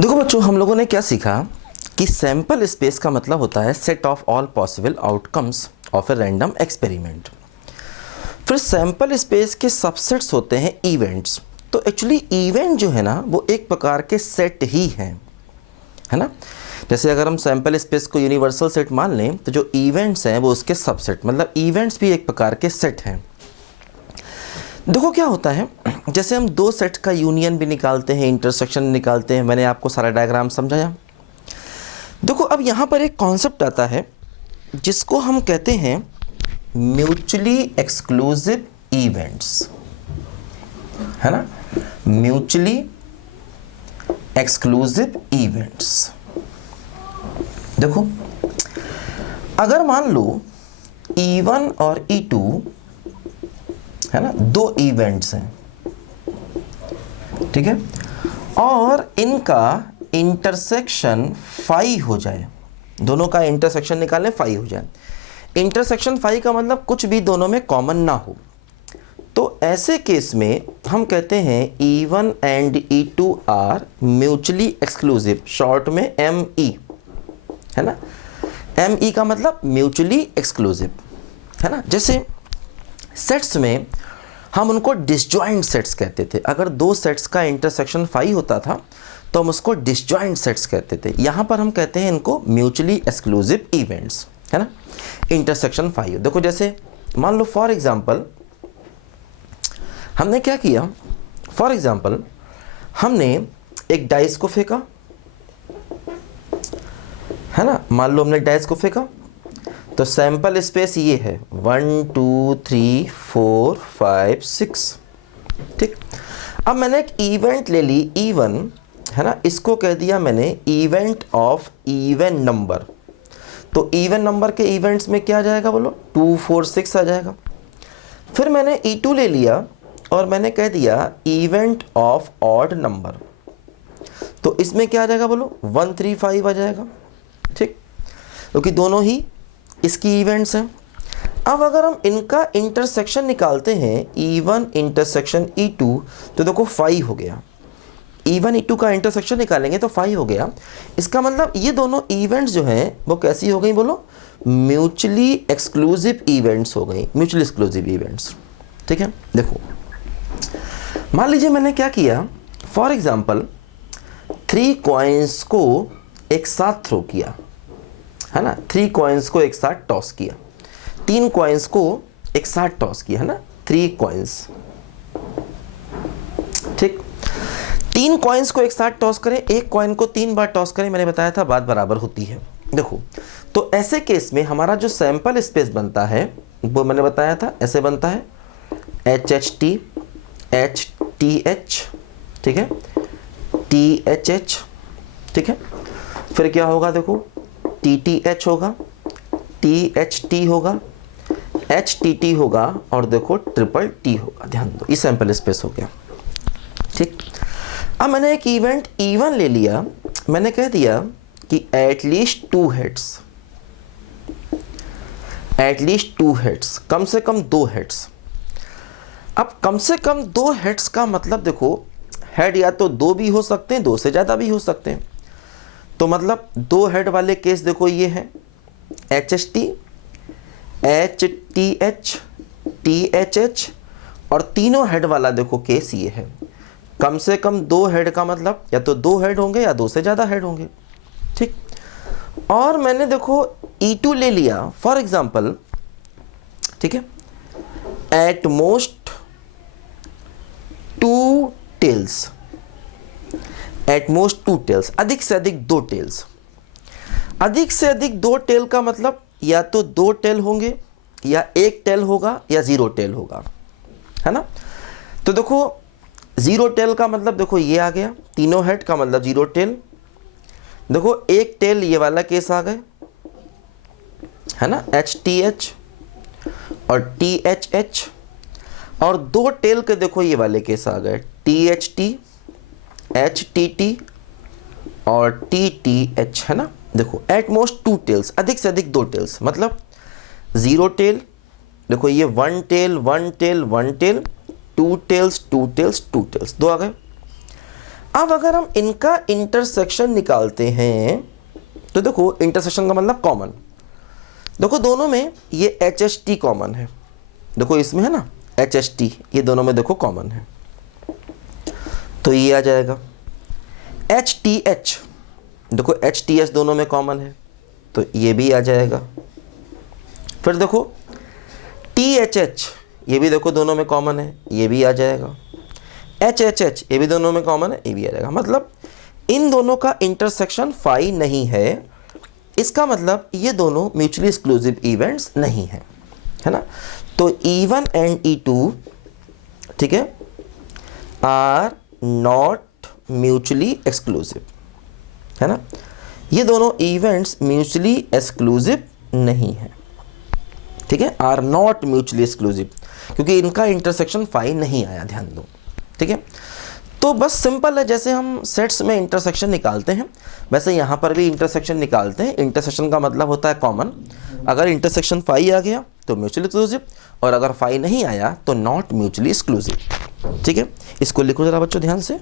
देखो बच्चों, हम लोगों ने क्या सीखा कि सैंपल स्पेस का मतलब होता है set of all possible outcomes of a random experiment. फिर सैंपल स्पेस के सबसेट्स होते हैं इवेंट्स। तो एक्चुअली इवेंट जो है ना वो एक प्रकार के सेट ही हैं, है ना। जैसे अगर हम सैंपल स्पेस को यूनिवर्सल सेट मान लें तो जो इवेंट्स हैं वो उसके सबसेट, मतलब इवेंट्स भी एक प्रकार के सेट हैं। देखो क्या होता है, जैसे हम दो सेट का यूनियन भी निकालते हैं, इंटरसेक्शन निकालते हैं। मैंने आपको सारा डायग्राम समझाया। देखो अब यहाँ पर एक कॉन्सेप्ट आता है जिसको हम कहते हैं म्यूचुअली एक्सक्लूसिव इवेंट्स, है ना। Mutually exclusive events. देखो अगर मान लो E1 और E2, है ना, दो इवेंट्स हैं, ठीक है, और इनका इंटरसेक्शन फाई हो जाए, दोनों का इंटरसेक्शन निकालें फाई हो जाए। इंटरसेक्शन फाई का मतलब कुछ भी दोनों में कॉमन ना हो। तो ऐसे केस में हम कहते हैं E1 and E2 are mutually exclusive, short में ME, है ना। ME का मतलब म्यूचुअली एक्सक्लूसिव, है ना। जैसे सेट्स में हम उनको डिसजॉइंट सेट्स कहते थे। अगर दो सेट्स का इंटरसेक्शन फाई होता था तो हम उसको डिसजॉइंट सेट्स कहते थे। यहाँ पर हम कहते हैं इनको म्यूचुअली एक्सक्लूसिव इवेंट्स, है ना। इंटरसेक्शन फाई, देखो जैसे मान लो फॉर एग्जांपल हमने क्या किया, फॉर एग्जांपल हमने एक डाइस को फेंका, है ना। मान लो हमने डाइस को फेंका तो सैंपल स्पेस ये है 1 2 3 4 5 6, ठीक। अब मैंने एक इवेंट ले ली E1, है ना, इसको कह दिया मैंने इवेंट ऑफ इवन नंबर। तो इवन नंबर के इवेंट्स में क्या आ जाएगा बोलो, 2 4 6 आ जाएगा। फिर मैंने E2 ले लिया और मैंने कह दिया इवेंट ऑफ ऑड नंबर, तो इसमें क्या आ जाएगा बोलो, 1 3 5 आ जाएगा, ठीक, क्योंकि दोनों ही इसकी इवेंट्स हैं। अब अगर हम इनका इंटरसेक्शन निकालते हैं E1 इंटरसेक्शन E2, तो देखो 5 हो गया। E1 E2 का इंटरसेक्शन निकालेंगे तो 5 हो गया। इसका मतलब ये दोनों इवेंट्स जो हैं वो कैसी हो गई बोलो, म्यूचुअली एक्सक्लूसिव इवेंट्स हो गई, म्यूचुअली एक्सक्लूसिव इवेंट्स, ठीक है। देखो मान लीजिए मैंने क्या किया, फॉर एग्जाम्पल 3 कॉइन्स को एक साथ थ्रो किया, है ना। 3 कॉइन्स को एक साथ टॉस किया, 3 कॉइन्स को एक साथ टॉस किया, है ना, 3 कॉइन्स, ठीक। 3 कॉइन्स को एक साथ टॉस करें, एक कॉइन को 3 बार टॉस करें, मैंने बताया था बात बराबर होती है। देखो तो ऐसे केस में हमारा जो सैंपल स्पेस बनता है वो मैंने बताया था ऐसे बनता है HHT HTH, ठीक है, THH, ठीक है। फिर क्या होगा, देखो TTH होगा, THT होगा, HTT होगा, और देखो ट्रिपल T होगा। ध्यान दो, ये सैंपल स्पेस हो गया, ठीक। अब मैंने एक इवेंट E1 ले लिया, मैंने कह दिया कि एटलीस्ट 2 हेड्स, एटलीस्ट 2 हेड्स, कम से कम 2 हेड्स। अब कम से कम 2 हेड्स का मतलब देखो, हेड या तो 2 भी हो सकते हैं, 2 से ज़्यादा भी हो सकते हैं। तो मतलब 2 हेड वाले केस देखो ये है HHT HTH THH, और तीनों हेड वाला देखो केस ये है। कम से कम 2 हेड का मतलब या तो 2 हेड होंगे या 2 से ज़्यादा हेड होंगे, ठीक। और मैंने देखो E2 ले लिया फॉर एग्जांपल, ठीक है, at most 2 tails, at most 2 tails, अधिक से अधिक 2 टेल्स। अधिक से अधिक 2 टेल का मतलब या तो 2 टेल होंगे या 1 टेल होगा या 0 टेल होगा, है ना। तो देखो 0 टेल का मतलब देखो ये आ गया, तीनों हेड का मतलब 0 टेल। देखो 1 टेल ये वाला केस आ गए, है ना, HTH और THH, और 2 टेल के देखो ये वाले केस आ गए THT HTT और TTH, है ना। देखो एट मोस्ट 2 टेल्स, अधिक से अधिक 2 टेल्स, मतलब 0 टेल, देखो ये 1 tail 1 tail 1 tail, 2 tails 2 tails 2 tails, 2 आ गए। अब अगर हम इनका इंटरसेक्शन निकालते हैं तो देखो इंटरसेक्शन का मतलब कॉमन, देखो दोनों में ये HHT कॉमन है, देखो इसमें है ना HHT, ये दोनों में देखो कॉमन है, तो ये आ जाएगा HTH, देखो HTH दोनों में कॉमन है तो ये भी आ जाएगा। फिर देखो THH, ये भी देखो दोनों में कॉमन है, ये भी आ जाएगा। HHH, ये भी दोनों में कॉमन है, ये भी आ जाएगा। मतलब इन दोनों का इंटरसेक्शन फाई नहीं है, इसका मतलब ये दोनों म्यूचुअली एक्सक्लूसिव इवेंट्स नहीं है, है ना। तो E1 एंड E2, ठीक है, आर नॉट म्यूचुअली एक्सक्लूसिव, है ना। ये दोनों इवेंट्स म्यूचुअली एक्सक्लूसिव नहीं है, ठीक है, आर नॉट म्यूचुअली एक्सक्लूसिव, क्योंकि इनका इंटरसेक्शन फाई नहीं आया, ध्यान दो, ठीक है। तो बस सिंपल है, जैसे हम सेट्स में इंटरसेक्शन निकालते हैं वैसे यहाँ पर भी इंटरसेक्शन निकालते हैं। इंटरसेक्शन का मतलब होता है कॉमन, अगर इंटरसेक्शन फाई आ गया तो म्यूचुअली एक्सक्लूसिव, और अगर फाई नहीं आया तो नॉट म्यूचुअली एक्सक्लूसिव, ठीक है। इसको लिखो जरा बच्चों ध्यान से।